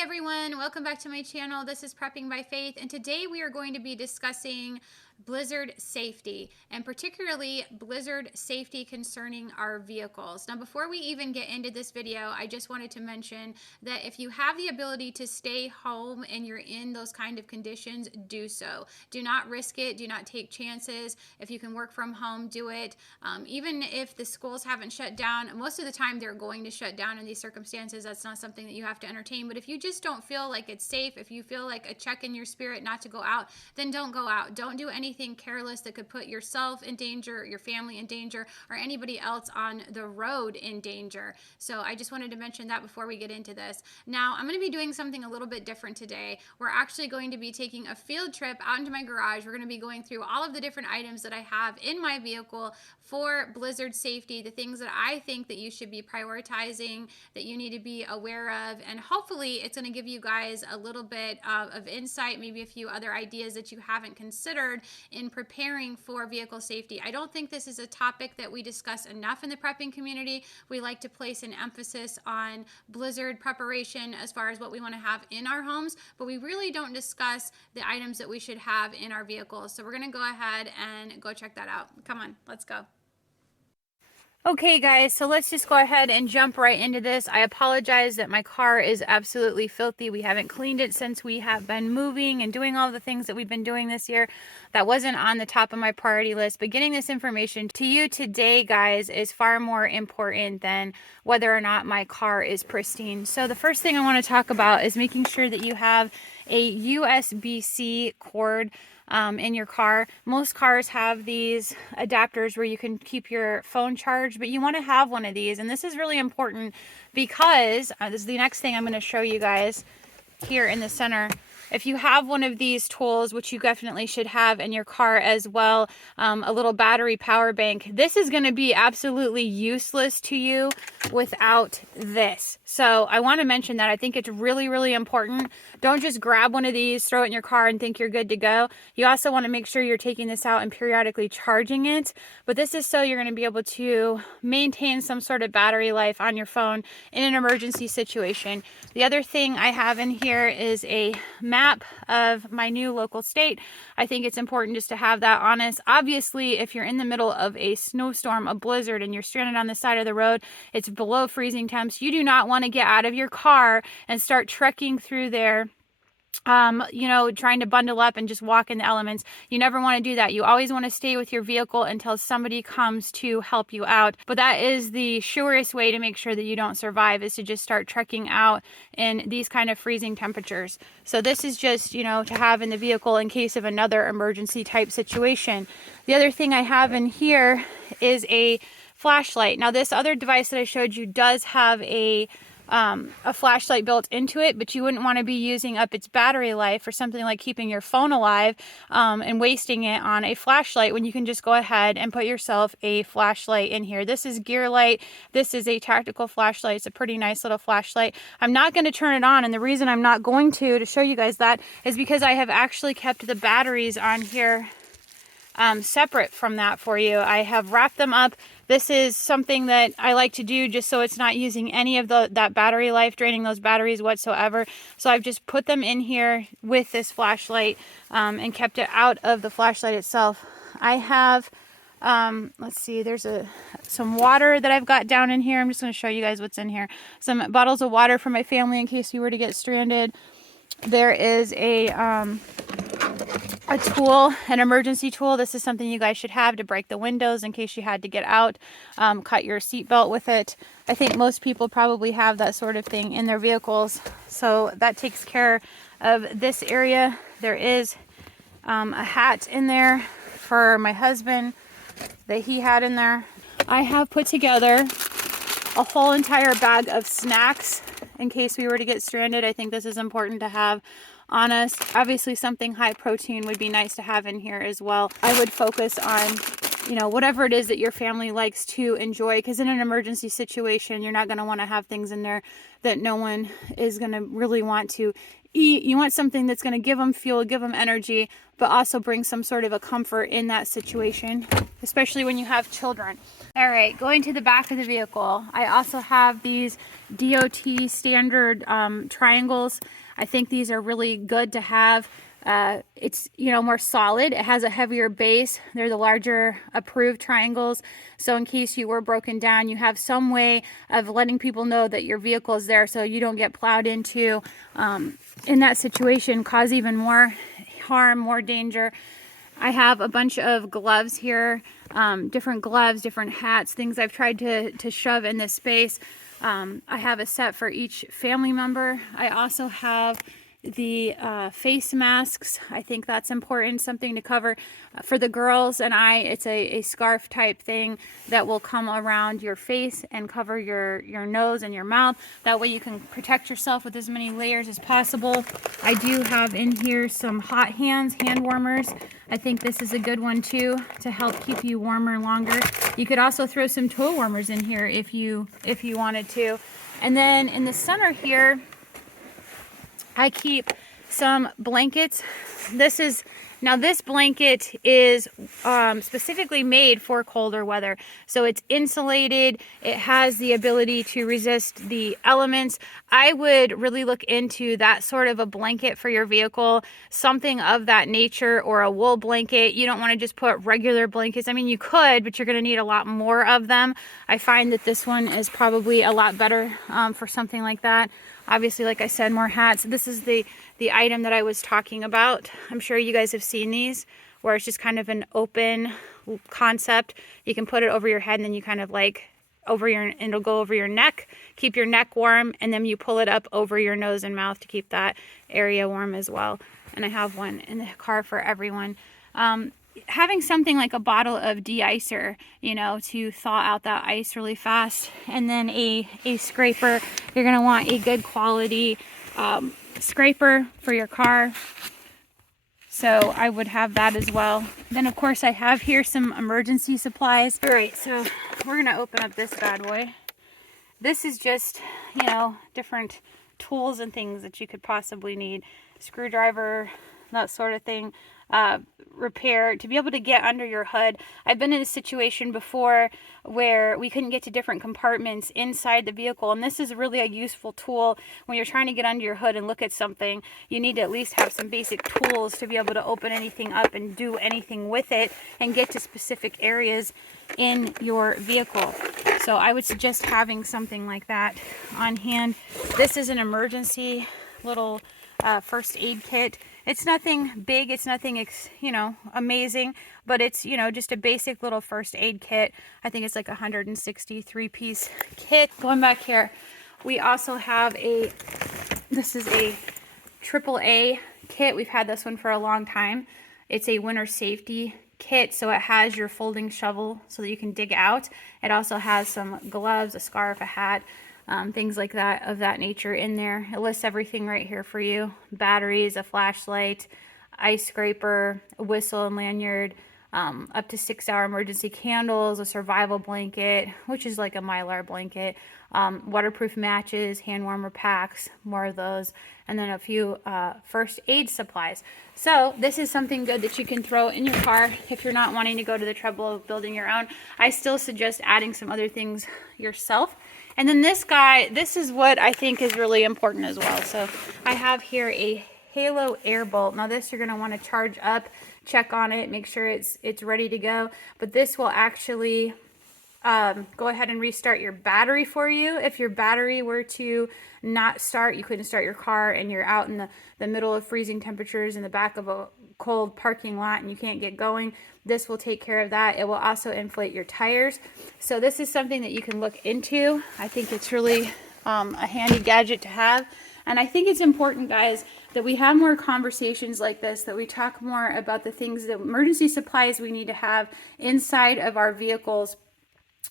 Hi everyone, welcome back to my channel. This is Prepping by Faith, and today we are going to be discussing blizzard safety, and particularly blizzard safety concerning our vehicles. Now, before we even get into this video, I just wanted to mention that if you have the ability to stay home and you're in those kind of conditions, do so. Do not risk it. Do not take chances. If you can work from home, do it. Even if the schools haven't shut down, most of the time they're going to shut down in these circumstances. That's not something that you have to entertain. But if you just don't feel like it's safe, if you feel like a check in your spirit not to go out, then don't go out. Don't do anything careless that could put yourself in danger, your family in danger, or anybody else on the road in danger. So I just wanted to mention that before we get into this. Now, I'm going to be doing something a little bit different today. We're actually going to be taking a field trip out into my garage. We're going to be going through all of the different items that I have in my vehicle for blizzard safety, the things that I think that you should be prioritizing, that you need to be aware of, and hopefully it's going to give you guys a little bit of insight, maybe a few other ideas that you haven't considered in preparing for vehicle safety. I don't think this is a topic that we discuss enough in the prepping community. We like to place an emphasis on blizzard preparation as far as what we want to have in our homes, but we really don't discuss the items that we should have in our vehicles. So we're going to go ahead and go check that out. Come on, let's go. Okay guys, so let's just go ahead and jump right into this. I apologize that my car is absolutely filthy. We haven't cleaned it since we have been moving and doing all the things that we've been doing this year. That wasn't on the top of my priority list, but getting this information to you today, guys, is far more important than whether or not my car is pristine. So the first thing I want to talk about is making sure that you have a USB-C cord in your car. Most cars have these adapters where you can keep your phone charged, but you want to have one of these. And this is really important because this is the next thing I'm going to show you guys here in the center. If you have one of these tools, which you definitely should have in your car as well, a little battery power bank, this is going to be absolutely useless to you without this. So I want to mention that. I think it's really, really important. Don't just grab one of these, throw it in your car and think you're good to go. You also want to make sure you're taking this out and periodically charging it. But this is so you're going to be able to maintain some sort of battery life on your phone in an emergency situation. The other thing I have in here is a map of my new local state. I think it's important just to have that on us. Obviously, if you're in the middle of a snowstorm, a blizzard, and you're stranded on the side of the road, it's below freezing temps. You do not want to get out of your car and start trekking through there, trying to bundle up and just walk in the elements. You never want to do that. You always want to stay with your vehicle until somebody comes to help you out. But that is the surest way to make sure that you don't survive, is to just start trekking out in these kind of freezing temperatures. So this is just, to have in the vehicle in case of another emergency type situation. The other thing I have in here is a flashlight. Now, this other device that I showed you does have a flashlight built into it, but you wouldn't want to be using up its battery life for something like keeping your phone alive and wasting it on a flashlight when you can just go ahead and put yourself a flashlight in here. This is Gear Light. This is a tactical flashlight. It's a pretty nice little flashlight. I'm not going to turn it on, and the reason I'm not going to show you guys that is because I have actually kept the batteries on here separate from that for you. I have wrapped them up. This is something that I like to do just so it's not using any of that battery life, draining those batteries whatsoever. So I've just put them in here with this flashlight and kept it out of the flashlight itself. I have, let's see, there's some water that I've got down in here. I'm just going to show you guys what's in here. Some bottles of water for my family in case we were to get stranded. There is a tool, an emergency tool. This is something you guys should have to break the windows in case you had to get out. Cut your seatbelt with it. I think most people probably have that sort of thing in their vehicles. So that takes care of this area. There is a hat in there for my husband that he had in there. I have put together a whole entire bag of snacks in case we were to get stranded. I think this is important to have on us. Obviously, something high protein would be nice to have in here as well. I would focus on you know, whatever it is that your family likes to enjoy, because in an emergency situation, you're not going to want to have things in there that no one is going to really want to eat. You want something that's going to give them fuel, give them energy, but also bring some sort of a comfort in that situation, especially when you have children. All right, going to the back of the vehicle, I also have these DOT standard triangles. I think these are really good to have. It's, you know, more solid. It has a heavier base. They're the larger approved triangles. So in case you were broken down, you have some way of letting people know that your vehicle is there, so you don't get plowed into in that situation, cause even more harm, more danger. I have a bunch of gloves here, different gloves, different hats, things I've tried to shove in this space. I have a set for each family member. I also have the face masks. I think that's important, something to cover. For the girls and it's a scarf type thing that will come around your face and cover your nose and your mouth. That way you can protect yourself with as many layers as possible. I do have in here some hot hands, hand warmers. I think this is a good one too, to help keep you warmer longer. You could also throw some toe warmers in here if you wanted to. And then in the center here, I keep some blankets. This blanket is specifically made for colder weather. So it's insulated. It has the ability to resist the elements. I would really look into that sort of a blanket for your vehicle, something of that nature, or a wool blanket. You don't want to just put regular blankets. I mean, you could, but you're going to need a lot more of them. I find that this one is probably a lot better for something like that. Obviously, like I said, more hats. This is the item that I was talking about. I'm sure you guys have seen these, where it's just kind of an open concept. You can put it over your head, and then you kind of like it'll go over your neck, keep your neck warm, and then you pull it up over your nose and mouth to keep that area warm as well. And I have one in the car for everyone. Having something like a bottle of de-icer, you know, to thaw out that ice really fast, and then a scraper. You're going to want a good quality scraper for your car, so I would have that as well. Then of course I have here some emergency supplies. All right, so we're going to open up this bad boy. This is just, you know, different tools and things that you could possibly need. Screwdriver, that sort of thing. Repair, to be able to get under your hood. I've been in a situation before where we couldn't get to different compartments inside the vehicle, and this is really a useful tool when you're trying to get under your hood and look at something. You need to at least have some basic tools to be able to open anything up and do anything with it and get to specific areas in your vehicle. So I would suggest having something like that on hand. This is an emergency little first aid kit. It's nothing big, it's nothing, you know, amazing, but it's, you know, just a basic little first aid kit. I think it's like a 163-piece kit. Going back here, we also have this is a AAA kit. We've had this one for a long time. It's a winter safety kit, so it has your folding shovel so that you can dig out. It also has some gloves, a scarf, a hat, things like that, of that nature in there. It lists everything right here for you. Batteries, a flashlight, ice scraper, a whistle and lanyard, up to 6-hour emergency candles, a survival blanket, which is like a Mylar blanket, waterproof matches, hand warmer packs, more of those, and then a few first aid supplies. So this is something good that you can throw in your car if you're not wanting to go to the trouble of building your own. I still suggest adding some other things yourself. And then this is what I think is really important as well. So I have here a Halo air bolt. Now this you're going to want to charge up, check on it, make sure it's ready to go. But this will actually go ahead and restart your battery for you. If your battery were to not start, you couldn't start your car, and you're out in the middle of freezing temperatures in the back of a cold parking lot and you can't get going, this will take care of that. It will also inflate your tires. So this is something that you can look into. I think it's really a handy gadget to have. And I think it's important, guys, that we have more conversations like this, that we talk more about the things, the emergency supplies we need to have inside of our vehicles,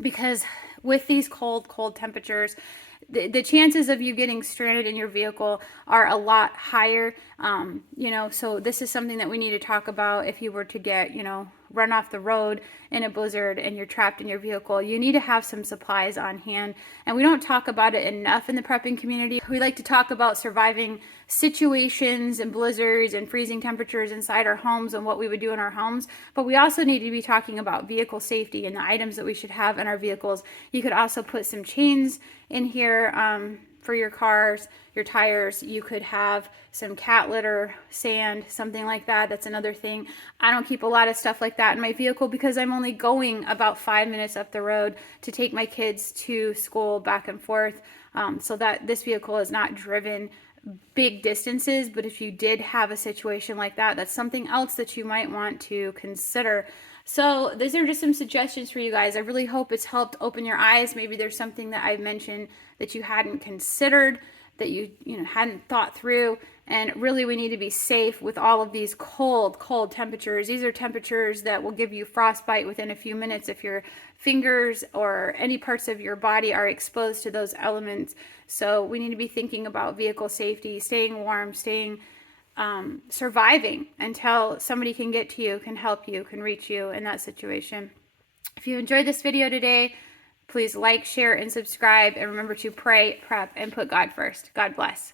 because with these cold temperatures, the chances of you getting stranded in your vehicle are a lot higher. You know, so this is something that we need to talk about if you were to get, you know, run off the road in a blizzard and you're trapped in your vehicle, you need to have some supplies on hand. And we don't talk about it enough in the prepping community. We like to talk about surviving situations and blizzards and freezing temperatures inside our homes and what we would do in our homes, but we also need to be talking about vehicle safety and the items that we should have in our vehicles. You could also put some chains in here for your cars, your tires. You could have some cat litter, sand, something like that. That's another thing. I don't keep a lot of stuff like that in my vehicle because I'm only going about 5 minutes up the road to take my kids to school back and forth, so that this vehicle is not driven big distances. But if you did have a situation like that, that's something else that you might want to consider. So these are just some suggestions for you guys. I really hope it's helped open your eyes. Maybe there's something that I've mentioned that you hadn't considered, that you hadn't thought through. And really, we need to be safe with all of these cold temperatures. These are temperatures that will give you frostbite within a few minutes if your fingers or any parts of your body are exposed to those elements. So we need to be thinking about vehicle safety, staying warm, surviving until somebody can get to you, can help you, can reach you in that situation. If you enjoyed this video today, please like, share, and subscribe. And remember to pray, prep, and put God first. God bless.